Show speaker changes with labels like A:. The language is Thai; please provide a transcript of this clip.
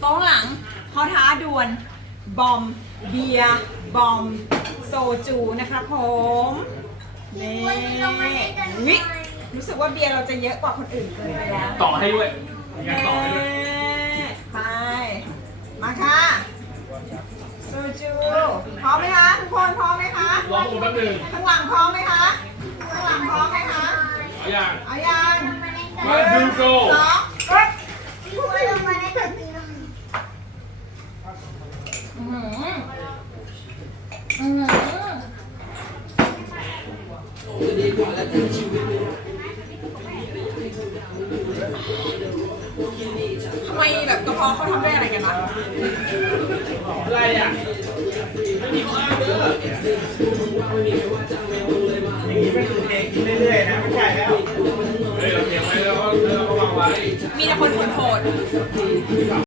A: โต๊ะหลังขอท้าดวลบอมเบียร์บอมโซจูนะครับผมนี่วิรู้สึกว่าเบียร์เราจะเยอะกว่าคนอื่นเกินไปแล้ว
B: ต่อให้ด้วยมีการต่อให้ด้วย
A: ไปมาค่ะโซจูพร้อมไหมคะทุกคนพร้อมไหมคะ
B: รอผมแป๊บหนึง
A: ข้างหลังพร้อมไหมคะข้างหลังพร้อมไหมคะ
B: เอาอย่าง
A: เอายัง
B: มาดูโก
A: สองปึ๊บ
C: พี่คุยลงมาได้แบบนี้เลย
A: อือหืออือหือทำไมแบบกระเพาะเขาทำได้อะไรกันวะ
B: อะไรอะไม่มีข้าวเด้อ
D: อย่างนี้ไม่ดูเทกินเรื่อยๆนะไม่ใช่แล้ว
B: เฮ้ยเราเตรียมไว้แล้วก็เราวางไว้
A: มีแต่คนโหดๆ